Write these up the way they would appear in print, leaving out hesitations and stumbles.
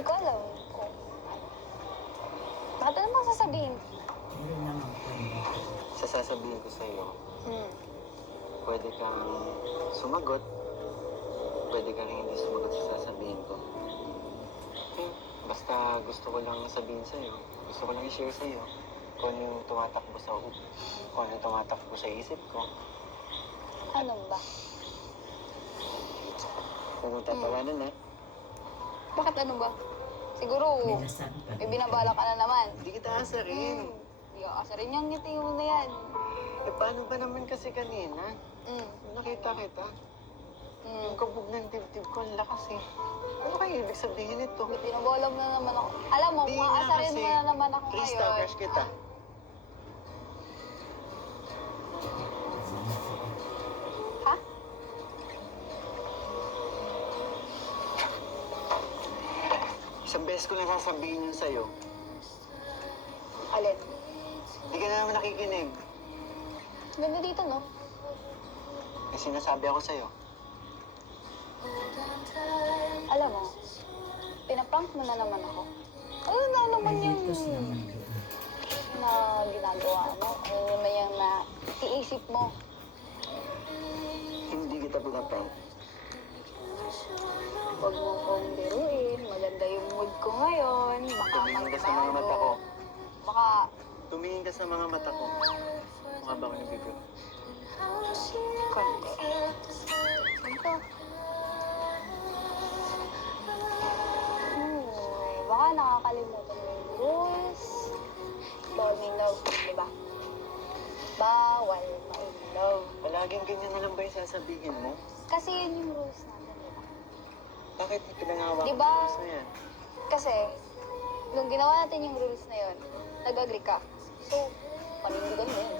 Hindi ko alam kung ano. Bakit ano bang sasabihin? Hindi naman pwede. Sa sasabihin ko sa'yo, Hmm. pwede kang sumagot, pwede kang hindi sumagot sa sasabihin ko. Basta gusto ko lang sabihin sa'yo, gusto ko lang i-share sa'yo kung ano yung tumatakbo kung ano yung tumatakbo sa isip ko. Ano ba? Kung tatawanan na, Bakit ano ba? Siguro, May nasabi ka. may binabala ka na naman. hindi kita asarin. Hindi ka kasi rin yung ngiti mo na yan. Eh, paano ba naman kasi kanina? Hmm. Nakita kita. Hmm. Yung kabog ng dibdib ko, ang lakas eh. Ano kaya ibig sabihin nito? Binabola mo na naman ako. Alam mo, Di mga nga asarin kasi. mo na naman ako Krista, ngayon. crush kita. Ha? Isang beses ko lang sasabihin yun sa'yo. Alin? Hindi ka na naman nakikinig. Ganda dito, no? May sinasabi ako sa'yo. Alam mo, pinaprank mo na naman ako. Ano na naman yung Malitos naman yun. na ginagawa mo? Ano naman yung iisip mo? Hindi kita pinaprank. Huwag mo kong biruin. Maganda yung mood ko ngayon. Baka Tumingin ka sa mga mata ko. Baka, Tumingin ka sa mga mata ko. Mukha ba ako nabibig? konti. Ito. Baka nakakalimutan mo yung rules. Bawal ma-love, di ba? Bawal ma-love. Palaging ganyan na lang ba yung sasabihin mo? Kasi yun yung rules natin, di ba? Bakit pinangawa Di ko ba? sa yan? Kasi, nung ginawa natin yung rules na yun, nag-agree ka. So, panindigan mo yun.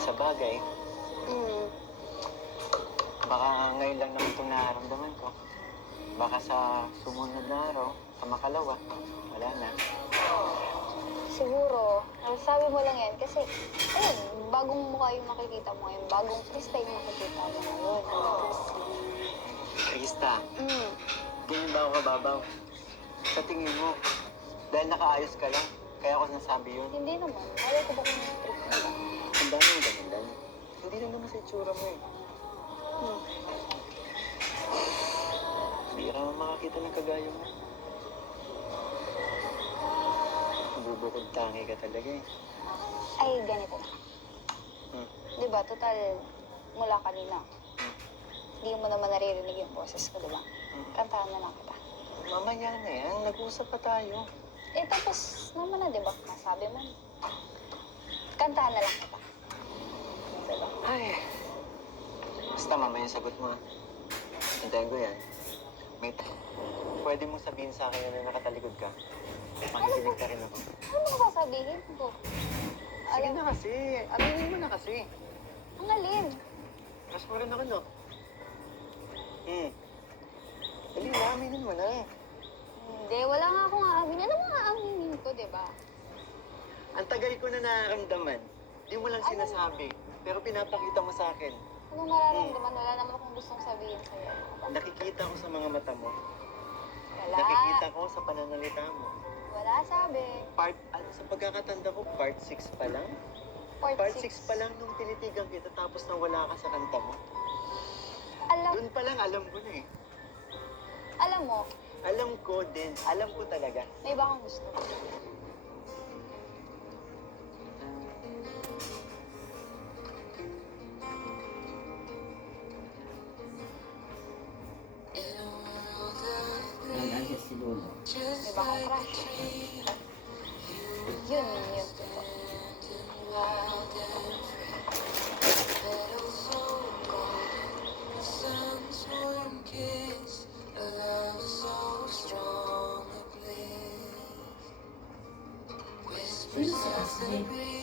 Sa bagay, Mm. baka ngayon lang naman itong nararamdaman ko. Baka sa sumunod na araw, sa makalawa, wala na. Siguro, nasasabi mo lang yan kasi, ayun, bagong mukha yung nakikita mo ngayon, bagong Krista yung nakikita mo ngayon. Krista, Mm. ganyan ba ako kababaw? Sa tingin mo, dahil nakaayos ka lang, kaya ako nasabi yun. Hindi naman, ayaw ko ba kung trip mo ba? Ang dami yung ganyan. Hindi lang naman sa itsura mo eh. Hmm. Bira mo makakita ng kagaya mo. Bubukod tangi ka talaga eh. Ay, ganito na. Hmm. Di ba, total, mula kanina, hindi mo naman naririnig yung boses ko, di ba? Kantahan na lang kita. Mamaya na yan, nag-usap pa tayo. Eh, tapos naman na, di ba? Nasabi mo. Kantahan na lang kita. Di ba? Ay, basta mamaya yung sagot mo ha. Hintayin ko yan. Pwede mong sabihin sa akin na nakatalikod ka. Makikinig ka rin ako. Ano mo sasabihin ko? Sige Alam, na kasi. Aminin mo na kasi. ang alin? Mas mo rin ako, no? Dali na, aminin mo na. Hindi, wala nga akong aamin. Ano mga aaminin ko, di ba? Ang tagal ko na nararamdaman. Di mo lang sinasabi. Pero pinapakita mo sa akin. Anong nararamdaman? Wala naman akong gustong sabihin sa'yo. Nakikita ko sa mga mata mo. Wala. Nakikita ko sa pananalita mo. Wala sabi. Sa pagkakatanda ko, part 6 pa lang. Part Part 6. 6 pa lang nung tinitigan kita tapos nawala ka sa kanta mo. Alam, Doon pa lang alam ko na eh. alam mo, Alam ko din. Alam ko talaga. may iba akong gusto. Nag-adjust si Lolo. May iba akong crush. Yun. Totoo. Sino si Ashley?